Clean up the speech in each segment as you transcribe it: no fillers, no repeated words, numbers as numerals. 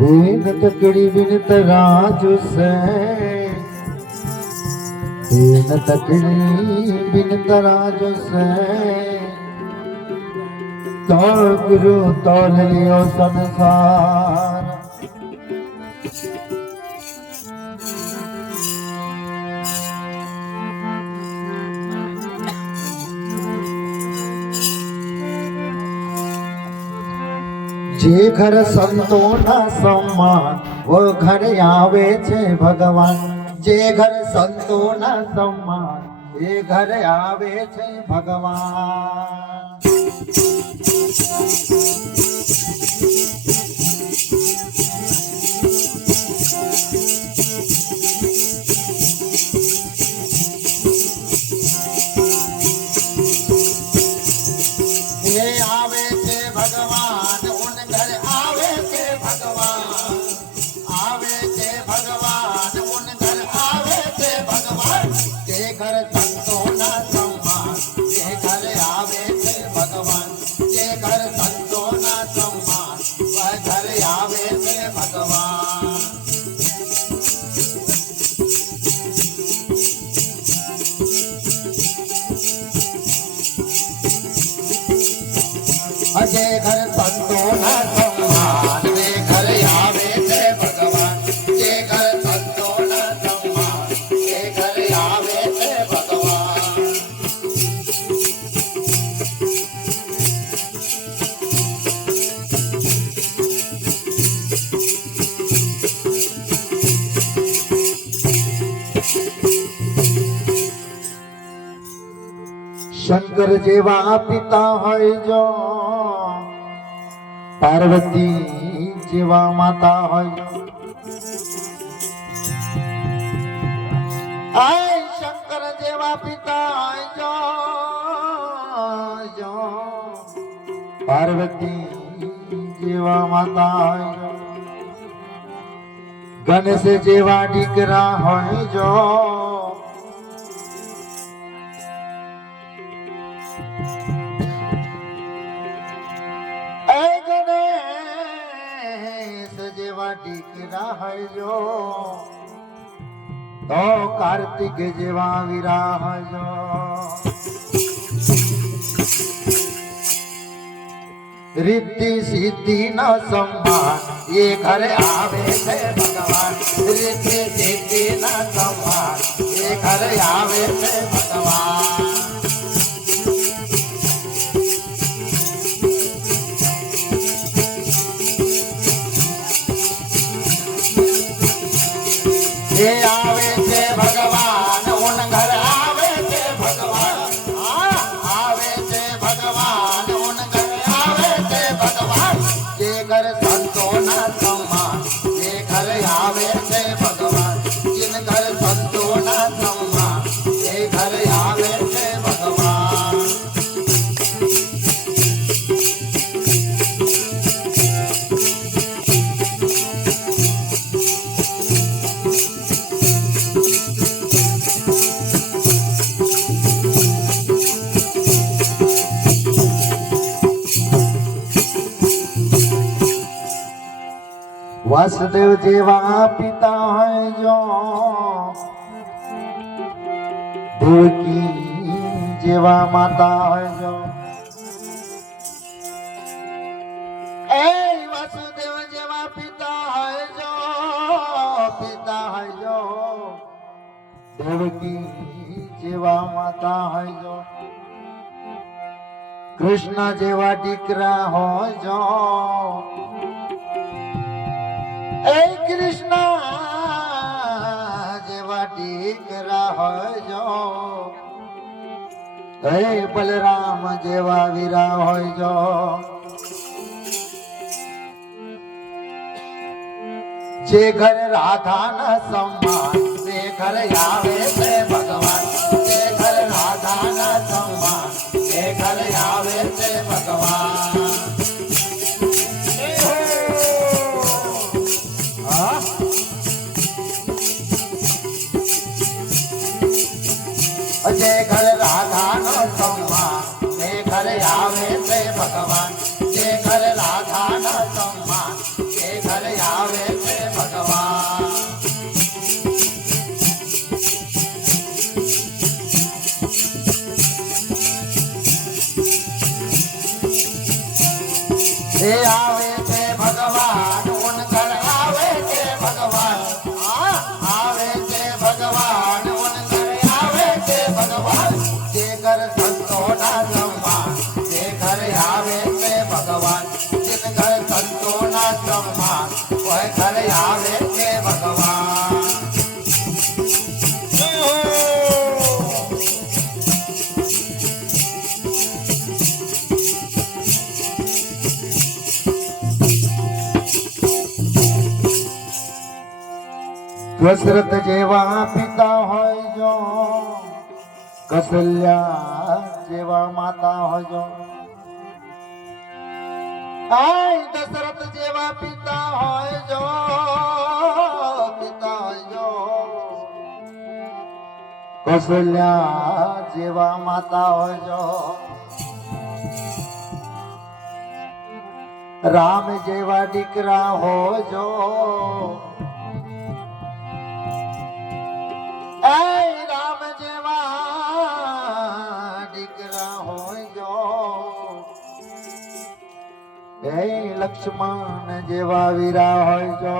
बिन तकड़ी बिन तराजू से, बिन तकड़ी बिन तराजू से, तोल गुरु तोल लियो संसार। जे घर संतो ना सम्मान वो घर आवे छे भगवान। जे घर संतो ना सम्मान ये घर आवे छे भगवान। ये आवे छे भगवान, उन घर आवे छे भगवान। आवे छे भगवान, उन घर आवे छे भगवान। जे घर संतो ना सम्मान ये घर आवे छे भगवान। जे घर संतो ना सम्मान वह घर आवे छे भगवान। जे घर संतो ना सम्मान वे घर आवे छे भगवान। जे घर संतो ना सम्मान ये घर आवे छे भगवान। शंकर जेवा पिता होय जो, पार्वती जेवा माता होय जो। आय शंकर जेवा पिता होय जो, पार्वती जेवा माता होय जो। गणेश जेवा दीकरा होय जो, दीकरा है जो, तो कार्तिक जेवा वीरा है जो। रिद्धि सिद्धि न सम्मान ये घर आवे छे भगवान। रिद्धि सिद्धि न सम्मान ये घर आवे छे भगवान। ये आवे छे भगवान, उन घर आवे छे भगवान। आवे छे भगवान, उन घर आवे छे भगवान। ये घर संतो ना सम्मान ये घर आवे छे भगवान। जिन घर संतो ना सम्मान ये घर आवे छे भगवान। वासुदेव जेवा पिता है जो, देवकी जेवा माता है जो। वासुदेव जेवा पिता है जो, देवकी जेवा माता है जो। कृष्ण जेवा दीकरा हो जो, कृष्ण जेवा दीकरा हो जो। बलराम जेवा वीरा हो जो। जे घर राधा न सम्मान वे घर आवे छे भगवान। जे घर राधा न सम्मान वे घर आवे छे भगवान। जे घर राधा न सम्मान वे घर आवे छे भगवान। जे घर राधा न सम्मान वे घर आवे એ આવે છે ભગવાન ઉન ઘર આવે છે ભગવાન આવે છે ભગવાન ઉન ઘર આવે છે ભગવાન જે ઘર સંતો ના સમ્માન જે ઘર આવે છે ભગવાન जिन घर संतो ना सम्मान वह घर आवे છે ભગવાન દશરથ જેવા પિતા હોય જો કૌશલ્યા જેવા માતા હોય જો આય દશરથ જેવા પિતા હોય જો કૌશલ્યા જેવા માતા હોય જો રામ જેવા દીકરા હોય જો રામ જેવા દીકરા હોય જો લક્ષ્મણ જેવા વીરા હોય જો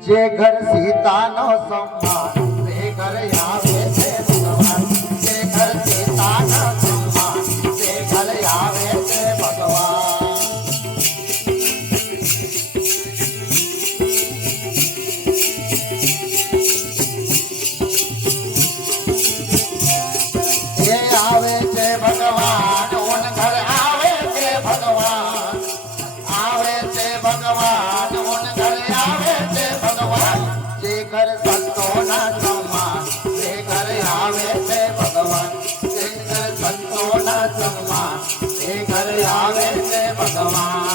જે ઘર સીતા નો સમ્માન તે ઘર આવે છે ભગવાન જે ઘર સીતા નો સમ્માન તે ઘર આવે છે ભગવાન આવે છે ભગવાન ઉન ઘર આવે છે ભગવાન આવે છે ભગવાન ઉન ઘર આવે છે ભગવાન જે ઘર સંતો ના સમ્માન તે ઘર આવે છે ભગવાન જે ઘર સંતો ના સમ્માન તે ઘર આવે છે ભગવાન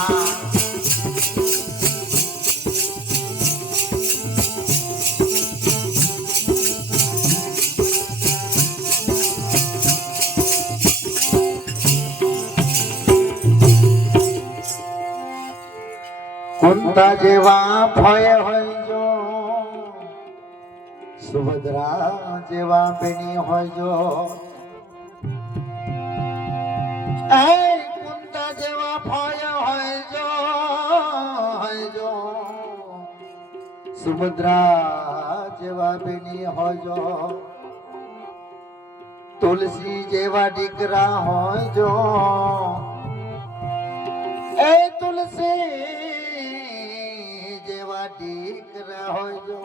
કુંતા જેવા ભય હોય જો સુભદ્રા જેવા બેની હોય જો કુંતા જેવા ભય હોય જો સુભદ્રા જેવા બેની હોય જો તુલસી જેવા દીકરા હોય જો તુલસી દીકરા હોય જો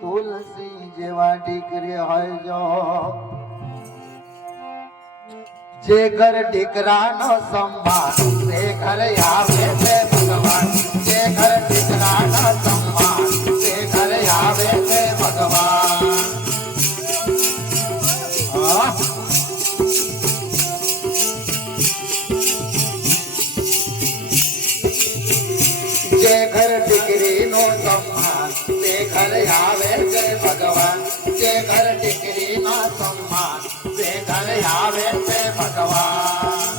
તુલસી જેવા દીકરી હોય જો જે ઘર દીકરા નો સમ્માન તે ઘર આવે છે ભગવાન જે ઘર દીકરા નો સમ્માન તે ઘર આવે છે ભગવાન જે ઘર દીકરી નો સમ્માન તે ઘર આવે છે ભગવાન જે ઘર દીકરી નો સમ્માન તે ઘર આવે છે ભગવાન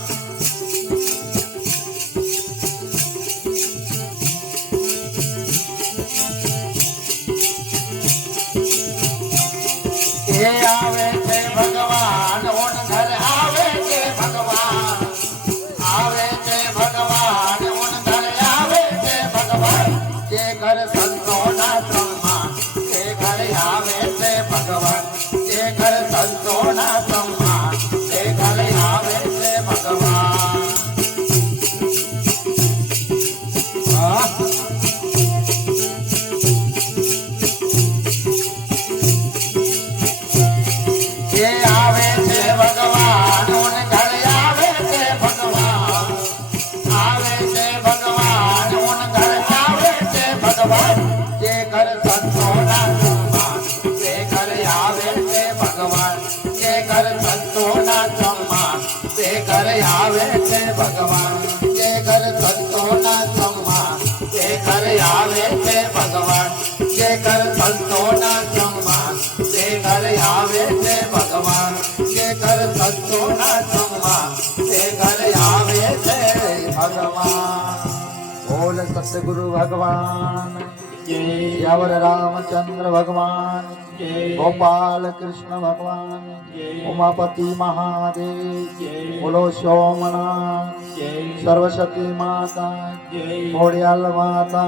એ આવે છે ભગવાન ઉન ઘર આવે છે ભગવાન આવે છે ભગવાન ઉન ઘર આવે છે ભગવાન જે ઘર સંતો ના સમ્માન તે ઘર આવે છે ભગવાન જે ઘર સંતો ના સમ્માન તે ઘર આવે છે ભગવાન જે આવે છે ભગવાન ઉન ઘર આવે છે ભગવાન આવે છે ભગવાન ઉન ઘર આવે છે ભગવાન જે ઘર સંતો ના સમ્માન તે ઘર આવે છે ભગવાન જે ઘર સંતો ના સમ્માન તે ઘર આવે છે ભગવાન જે ઘર સંતો ના સમ્માન તે ઘર આવે છે ભગવાન જે ઘર સંતો ના સમ્માન તે ઘર આવે છે ભગવાન જે ઘર સંતો ના સમ્માન તે ઘર આવે છે ભગવાન બોલ સતગુરુ ભગવાન श्यावर रामचंद्र भगवान गोपाल कृष्ण भगवान उमापति महादेव बोलो सोमनाथ सरस्वती माता घोड़ियाल माता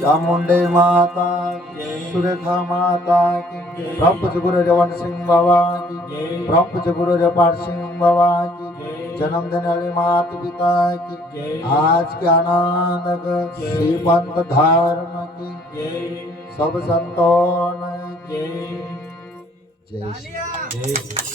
चामुंडे माता सुरेखा माता की ब्रह्म गुरु जवन सिंह बाबा की ब्रह्म गुरु जपाल सिंह बाबा की जन्मदिन वाले माता पिता की आज के आनंद श्री पंत धर्म की सब संतों की जय श्री